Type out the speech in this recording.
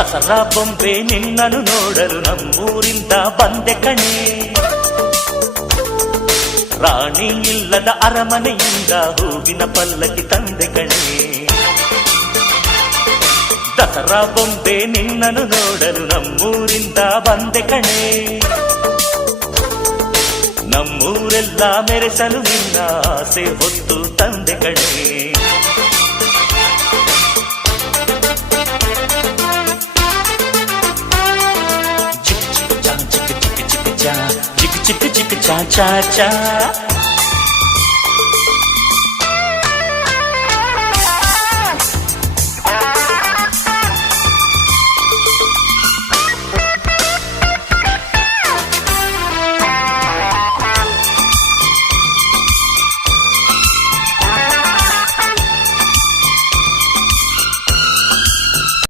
ದಸರಾ ಬೊಂಬೆ ನಿನ್ನನ್ನು ನೋಡಲು ನಮ್ಮೂರಿಂದ ಬಂದೆ ಕಣೆ. ರಾಣಿ ಇಲ್ಲದ ಅರಮನೆಯಿಂದ ಹೂವಿನ ಪಲ್ಲಕ್ಕಿ ತಂದೆ ಕಣೆ. ದಸರಾ ಬೊಂಬೆ ನಿನ್ನನ್ನು ನೋಡಲು ನಮ್ಮೂರಿಂದ ಬಂದೆ ಕಣೆ. ನಮ್ಮೂರೆಲ್ಲ ಮೆರೆಸಲು ನಿನ್ನ ಆಸೆ ಹೊತ್ತು ತಂದೆ ಕಣೆ. ಚಿಕ್ ಚಿಕ್ ಚಾ ಚಾ ಚಾ ಚಾ